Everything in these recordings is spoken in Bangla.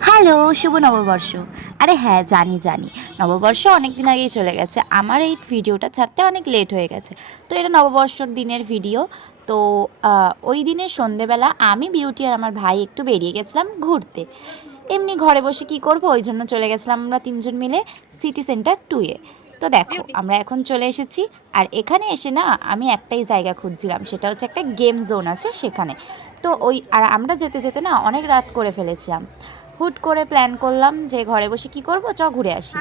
হ্যালো, শুভ নববর্ষ। আরে হ্যাঁ, জানি, জানি। নববর্ষ অনেক দিন আগেই চলে গেছে। আমার এই ভিডিওটা ছাড়তে অনেক লেট হয়ে গেছে। তো এটা নববর্ষর দিনের ভিডিও। তো ওই দিনের সন্ধেবেলা আমি, বিউটি আর আমার ভাই একটু বেরিয়ে গেছিলাম ঘুরতে। এমনি ঘরে বসে কি করব? ওই জন্য চলে গেছিলাম আমরা ৩ জন মিলে সিটি সেন্টার 2 এ। তো দেখো, আমরা এখন চলে এসেছি। আর এখানে এসে না আমি একটাই জায়গা খুঁজছিলাম। সেটা হচ্ছে একটা গেম জোন আছে সেখানে। তো আর আমরা যেতে, যেতে না অনেক রাত করে ফেলেছিলাম। হুট করে প্ল্যান করলাম যে ঘরে বসে কি করব, চ ঘুরে আসি।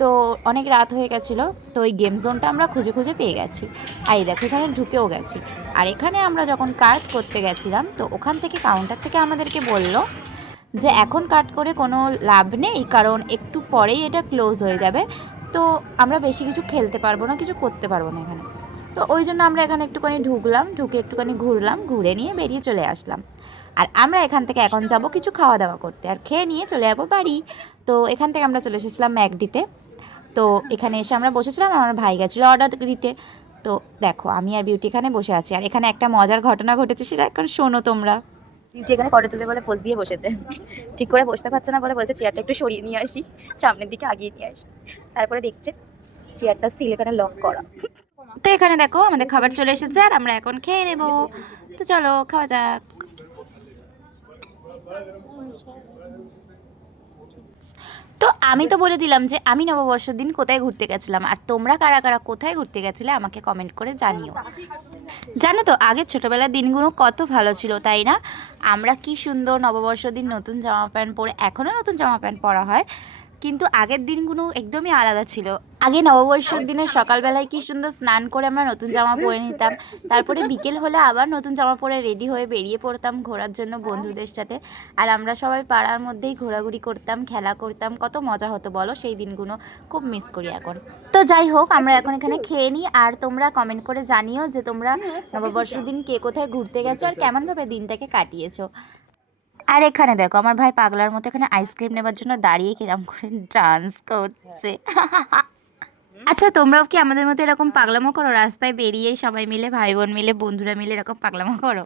তো অনেক রাত হয়ে গেছিলো। তো ওই গেম জোনটা আমরা খুঁজে খুঁজে পেয়ে গেছি। আর এই দেখো এখানে ঢুকেও গেছি। আর এখানে আমরা যখন কার্ড করতে গেছিলাম তো ওখান থেকে কাউন্টার থেকে আমাদেরকে বলল যে এখন কাট করে কোনো লাভ নেই, কারণ একটু পরেই এটা ক্লোজ হয়ে যাবে। তো আমরা বেশি কিছু খেলতে পারবো না, কিছু করতে পারবো না এখানে। তো ওই জন্য আমরা এখানে একটুখানি ঢুকলাম, ঢুকে একটুখানি ঘুরলাম, ঘুরে নিয়ে বেরিয়ে চলে আসলাম। আর আমরা এখান থেকে এখন যাব কিছু খাওয়া দাওয়া করতে, আর খেয়ে নিয়ে চলে যাবো বাড়ি। তো এখান থেকে আমরা চলে এসেছিলাম ম্যাকডিতে। তো এখানে এসে আমরা বসেছিলাম, আমার ভাই গেছিলো অর্ডার দিতে। তো দেখো আমি আর বিউটি এখানে বসে আছি, আর এখানে একটা মজার ঘটনা ঘটেছে, সেটা এখন শোনো তোমরা। বিউটি এখানে ফটো তুলবে বলে পোজ দিয়ে বসেছে। ঠিক করে বসতে পারছে না বলে বলছে চেয়ারটা একটু সরিয়ে নিয়ে আসি, সামনের দিকে আগিয়ে নিয়ে আসি। তারপরে দেখছে চেয়ারটা সিল এখানে লক করা। তো এখানে দেখো আমাদের খাবার চলে এসেছে, আর আমরা এখন খেয়ে নেব। তো চলো খাওয়া যাক। তো আমি তো বলে দিলাম যে আমি নববর্ষের দিন কোথায় ঘুরতে গেছিলাম, আর তোমরা কারা কারা কোথায় ঘুরতে গেছিলে আমাকে কমেন্ট করে জানিও। জানো তো আগের ছোটোবেলার দিনগুলো কত ভালো ছিল, তাই না? আমরা কি সুন্দর নববর্ষের দিন নতুন জামা প্যান্ট পরে, এখনও নতুন জামা প্যান্ট পরা হয়, কিন্তু আগের দিনগুলো একদমই আলাদা ছিল। আগে নববর্ষের দিনে সকালবেলায় কি সুন্দর স্নান করে আমরা নতুন জামা পরে নিতাম। তারপরে বিকেল হলে আবার নতুন জামা পরে রেডি হয়ে বেরিয়ে পড়তাম ঘোরার জন্য বন্ধুদের সাথে। আর আমরা সবাই পাড়ার মধ্যেই ঘোরাঘুরি করতাম, খেলা করতাম, কত মজা হতো বলো। সেই দিনগুলো খুব মিস করি এখন। তো যাই হোক, আমরা এখন এখানে খেয়ে নিই, আর তোমরা কমেন্ট করে জানিও যে তোমরা নববর্ষের দিন কে কোথায় ঘুরতে গেছো আর কেমনভাবে দিনটাকে কাটিয়েছো। আর এখানে দেখো আমার ভাই পাগলার মতো এখানে আইসক্রিম নেবার জন্য দাঁড়িয়ে কিরম করে ডান্স করছে। আচ্ছা, তোমরাও কি আমাদের মতো এরকম পাগলামো করো? রাস্তায় বেরিয়ে সবাই মিলে, ভাই বোন মিলে, বন্ধুরা মিলে এরকম পাগলামো করো?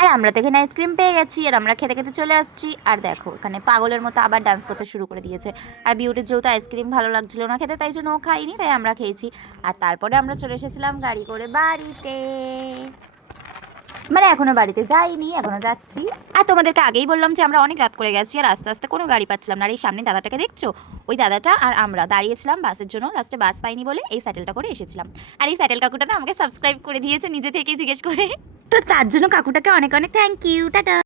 আর আমরা তো এখানে আইসক্রিম পেয়ে গেছি, আর আমরা খেতে খেতে চলে আসছি। আর দেখো এখানে পাগলের মতো আবার ডান্স করতে শুরু করে দিয়েছে। আর বিউটির যেহেতু আইসক্রিম ভালো লাগছিল না খেতে, তাই জন্য ও খাইনি, তাই আমরা খেয়েছি। আর তারপরে আমরা চলে এসেছিলাম গাড়ি করে বাড়িতে। মানে এখনো বাড়িতে যাইনি, এখনো যাচ্ছি। আর তোমাদেরকে আগেই বললাম যে আমরা অনেক রাত করে গেছি, আর আস্তে আস্তে কোনো গাড়ি পাচ্ছিলাম না। আর এই সামনে দাদাটাকে দেখছো, ওই দাদাটা আর আমরা দাঁড়িয়েছিলাম বাসের জন্য, লাস্টে বাস পাইনি বলে এই স্যাটেলটা করে এসেছিলাম। আর এই স্যাটেল কাকুটা না আমাকে সাবস্ক্রাইব করে দিয়েছে নিজে থেকেই জিজ্ঞেস করে। তো তার জন্য কাকুটাকে অনেক অনেক থ্যাংক ইউ, টাটা।